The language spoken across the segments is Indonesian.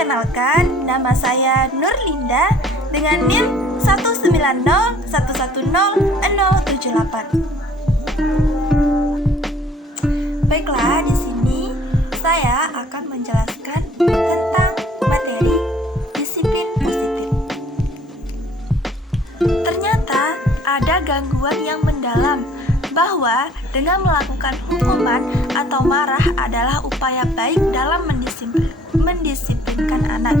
Perkenalkan, nama saya Nurlinda dengan NIM 190110078. Baiklah, di sini saya akan menjelaskan tentang materi disiplin positif. Ternyata ada gangguan yang mendalam bahwa dengan melakukan hukuman atau marah adalah upaya baik dalam mendisiplinkan anak.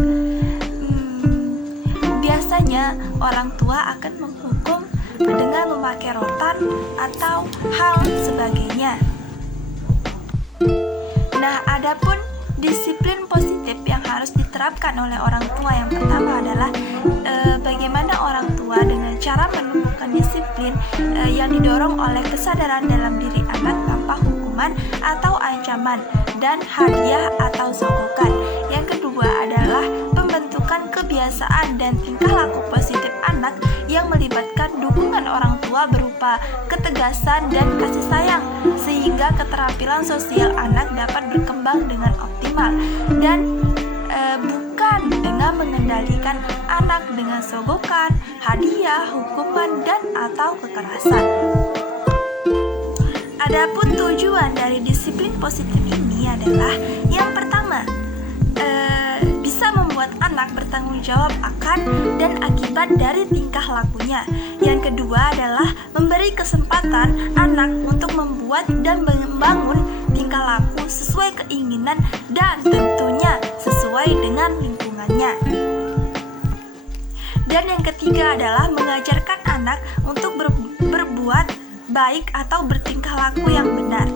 Biasanya orang tua akan menghukum dengan memakai rotan atau hal sebagainya. Nah, adapun disiplin positif yang harus diterapkan oleh orang tua yang pertama adalah bagaimana orang tua dengan cara menumbuhkan disiplin yang didorong oleh kesadaran dalam diri anak tanpa hukuman atau ancaman dan hadiah atau sogokan. Yang kedua adalah pembentukan kebiasaan dan tingkah laku positif anak yang melibatkan dukungan orang tua berupa ketegasan dan kasih sayang, sehingga keterampilan sosial anak dapat berkembang dengan optimal dan bukan dengan mengendalikan anak dengan sogokan, hadiah, hukuman, dan atau kekerasan. Adapun tujuan dari disiplin positif ini adalah yang pertama, bisa membuat anak bertanggung jawab akan dan akibat dari tingkah lakunya. Yang kedua adalah memberi kesempatan anak untuk membuat dan membangun tingkah laku sesuai keinginan dan tentunya sesuai dengan lingkungannya. Dan yang ketiga adalah mengajarkan anak untuk berbuat baik atau bertingkah laku yang benar.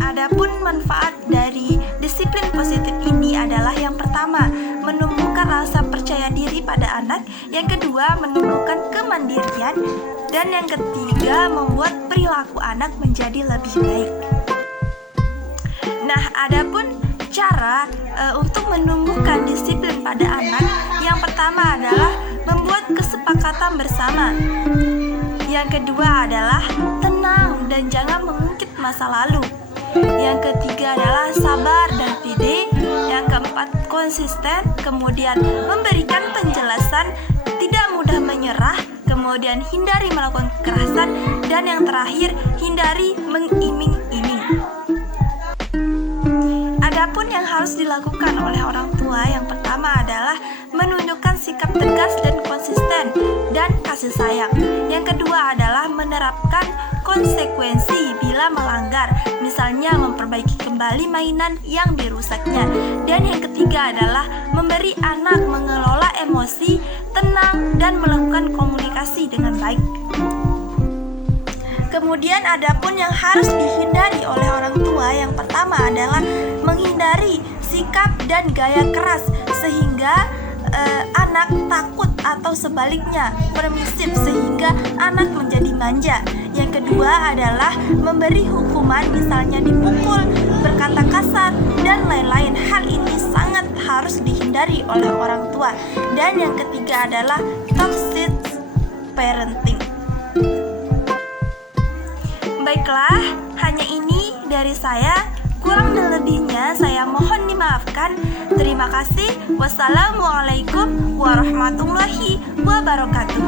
Adapun manfaat dari disiplin positif ini adalah yang pertama, menumbuhkan rasa percaya diri pada anak. Yang kedua, menumbuhkan kemandirian. Dan yang ketiga, membuat perilaku anak menjadi lebih baik. Nah, adapun cara untuk menumbuhkan disiplin pada anak, yang pertama adalah membuat kesepakatan bersama. Yang kedua adalah tenang dan jangan mengungkit masa lalu. Yang ketiga adalah sabar dan pede. Yang keempat, konsisten. Kemudian memberikan penjelasan, tidak mudah menyerah. Kemudian hindari melakukan kekerasan. Dan yang terakhir, hindari mengiming-iming. Adapun yang harus dilakukan oleh orang tua, yang pertama adalah menunjukkan sikap tegas dan konsisten dan kasih sayang. Yang kedua adalah menerapkan konsekuensi bila melanggar, misalnya memperbaiki kembali mainan yang dirusaknya. Dan yang ketiga adalah memberi anak mengelola emosi, tenang, dan melakukan komunikasi dengan baik. Kemudian adapun yang harus dihindari oleh orang tua, yang pertama adalah menghindari sikap dan gaya keras sehingga anak takut atau sebaliknya permisif sehingga anak menjadi manja. Yang kedua adalah memberi hukuman, misalnya dipukul, berkata kasar, dan lain-lain. Hal ini sangat harus dihindari oleh orang tua. Dan yang ketiga adalah toxic parenting. Baiklah, hanya ini dari saya. Kurang dan lebihnya saya mohon dimaafkan. Terima kasih. Wassalamualaikum warahmatullahi wabarakatuh.